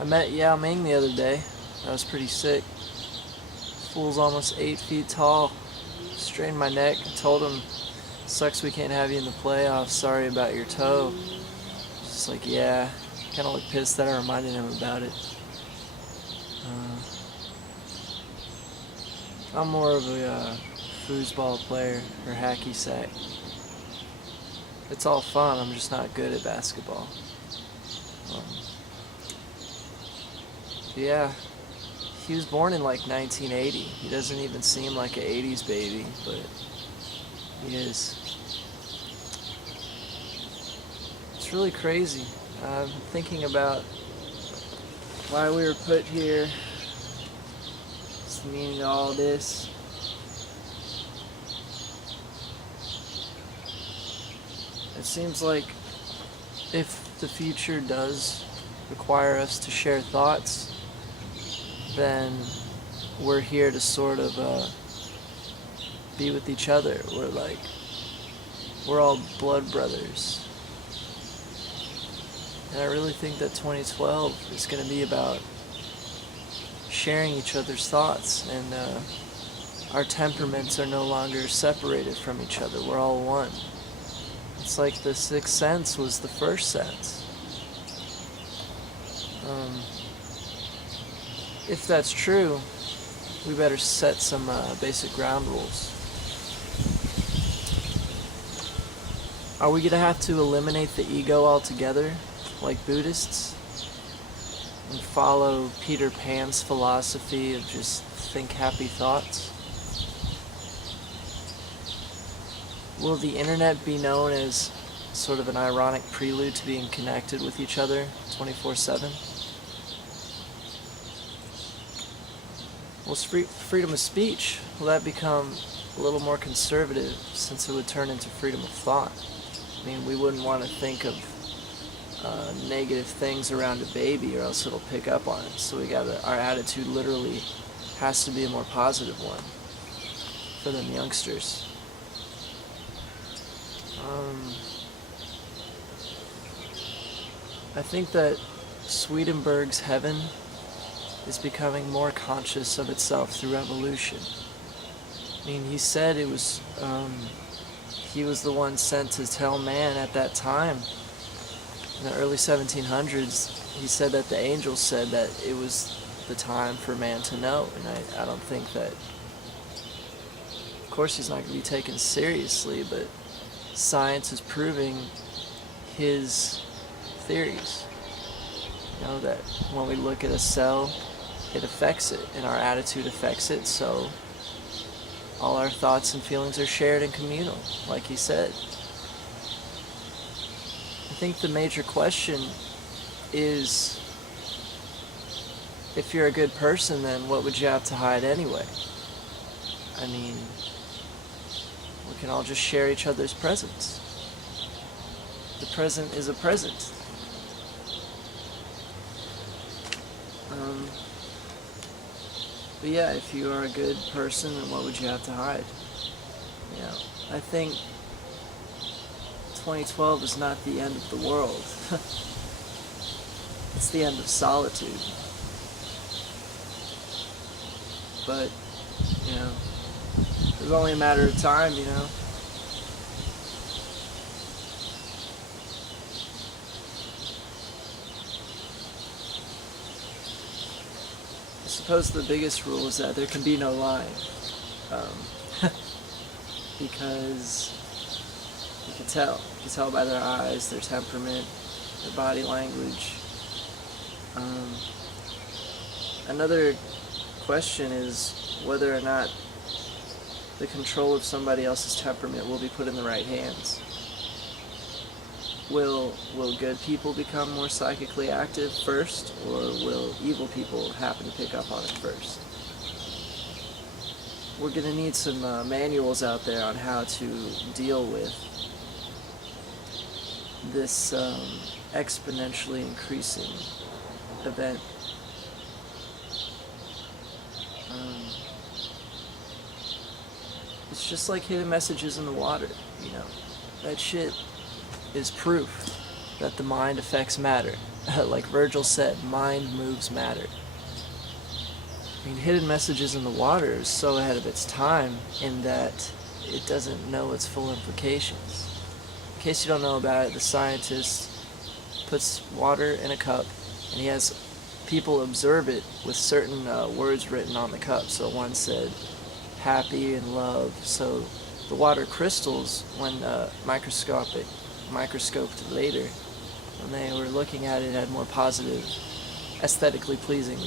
I met Yao Ming the other day. That was pretty sick. Fool's almost 8 feet tall. Strained my neck. I told him, sucks we can't have you in the playoffs. Sorry about your toe. Just like, yeah. Kind of looked pissed that I reminded him about it. I'm more of a foosball player, or hacky sack. It's all fun, I'm just not good at basketball. Yeah, he was born in like 1980. He doesn't even seem like an 80s baby, but he is. It's really crazy. I'm thinking about why we were put here. What's the meaning of all this? It seems like if the future does require us to share thoughts, then we're here to sort of be with each other. We're all blood brothers. And I really think that 2012 is going to be about sharing each other's thoughts, and our temperaments are no longer separated from each other. We're all one. It's like the sixth sense was the first sense. If that's true, we better set some basic ground rules. Are we going to have to eliminate the ego altogether, like Buddhists, and follow Peter Pan's philosophy of just think happy thoughts? Will the internet be known as sort of an ironic prelude to being connected with each other 24/7? Well, freedom of speech, will that become a little more conservative since it would turn into freedom of thought? I mean, we wouldn't want to think of negative things around a baby or else it'll pick up on it. So our attitude literally has to be a more positive one for them youngsters. I think that Swedenborg's heaven is becoming more conscious of itself through evolution. I mean, he said it was, he was the one sent to tell man at that time, in the early 1700s, he said that the angels said that it was the time for man to know, and I don't think that, of course he's not going to be taken seriously, but science is proving his theories. You know, that when we look at a cell, it affects it, and our attitude affects it, so all our thoughts and feelings are shared and communal, like he said. I think the major question is, if you're a good person, then what would you have to hide anyway? I mean, we can all just share each other's presence. The present is a present. But yeah, if you are a good person, then what would you have to hide? You know, I think 2012 is not the end of the world. It's the end of solitude. But, you know, it's only a matter of time, you know. I suppose the biggest rule is that there can be no lying, because you can tell by their eyes, their temperament, their body language. Another question is whether or not the control of somebody else's temperament will be put in the right hands. Will good people become more psychically active first, or will evil people happen to pick up on it first? We're going to need some manuals out there on how to deal with this exponentially increasing event. It's just like hidden messages in the water, you know. That shit is proof that the mind affects matter. like Virgil said, mind moves matter. I mean, hidden messages in the water is so ahead of its time in that it doesn't know its full implications. In case you don't know about it, the scientist puts water in a cup and he has people observe it with certain words written on the cup. So one said happy and love. So the water crystals, when microscoped later, when they were looking at it, had more positive, aesthetically pleasing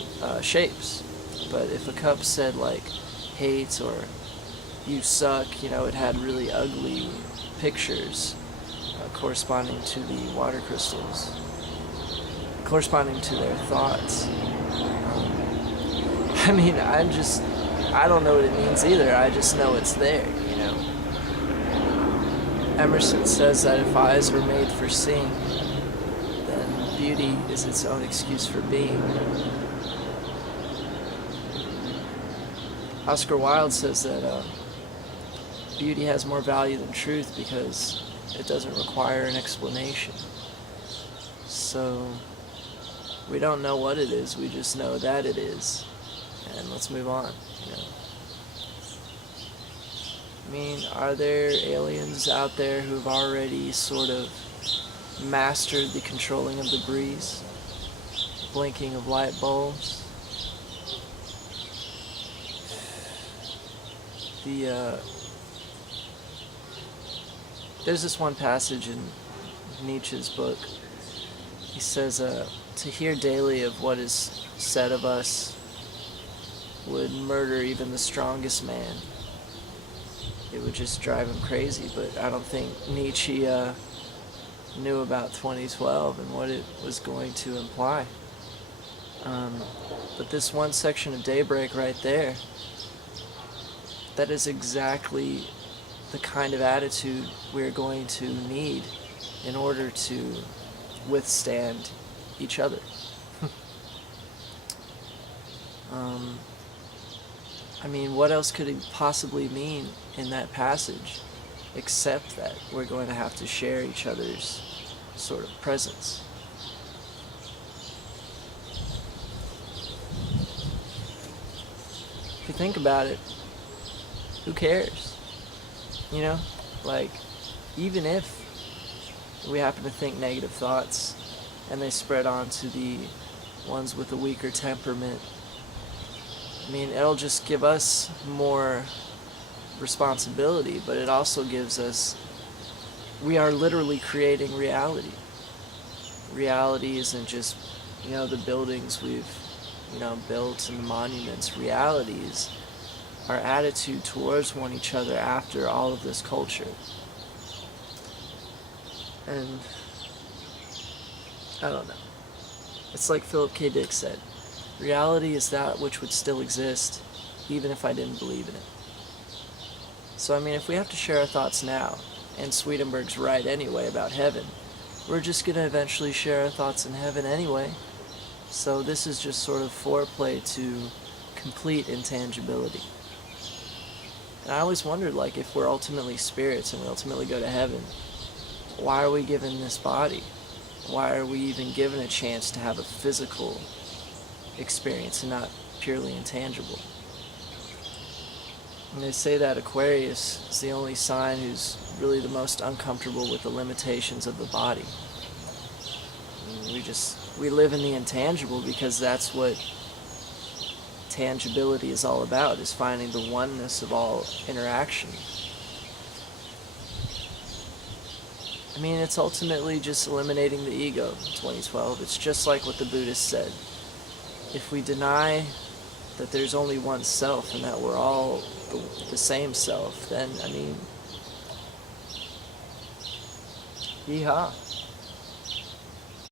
shapes. But if a cup said like hate or you suck, you know, it had really ugly pictures corresponding to the water crystals, corresponding to their thoughts. I mean, I don't know what it means either. I just know it's there, you know. Emerson says that if eyes were made for seeing, then beauty is its own excuse for being. Oscar Wilde says that beauty has more value than truth because it doesn't require an explanation. So we don't know what it is, we just know that it is. And let's move on, you know. I mean, are there aliens out there who've already sort of mastered the controlling of the breeze, blinking of light bulbs? There's this one passage in Nietzsche's book. He says, to hear daily of what is said of us would murder even the strongest man. It would just drive him crazy, but I don't think Nietzsche knew about 2012 and what it was going to imply. But this one section of Daybreak right there, that is exactly the kind of attitude we're going to need in order to withstand each other. I mean, what else could it possibly mean in that passage except that we're going to have to share each other's sort of presence? If you think about it, who cares? You know, like, even if we happen to think negative thoughts and they spread on to the ones with a weaker temperament, I mean, it'll just give us more responsibility, but it also gives us, we are literally creating reality. Reality isn't just, you know, the buildings we've, you know, built and the monuments. Reality is our attitude towards one each other after all of this culture. And I don't know. It's like Philip K. Dick said, reality is that which would still exist even if I didn't believe in it. So I mean, if we have to share our thoughts now, and Swedenborg's right anyway about heaven, we're just going to eventually share our thoughts in heaven anyway. So this is just sort of foreplay to complete intangibility. And I always wondered, like, if we're ultimately spirits and we ultimately go to heaven, why are we given this body? Why are we even given a chance to have a physical experience and not purely intangible? And they say that Aquarius is the only sign who's really the most uncomfortable with the limitations of the body. I mean, we live in the intangible because that's what tangibility is all about, is finding the oneness of all interaction. I mean, it's ultimately just eliminating the ego in 2012. It's just like what the Buddhists said. If we deny that there's only one self and that we're all the same self, then, I mean, yeehaw.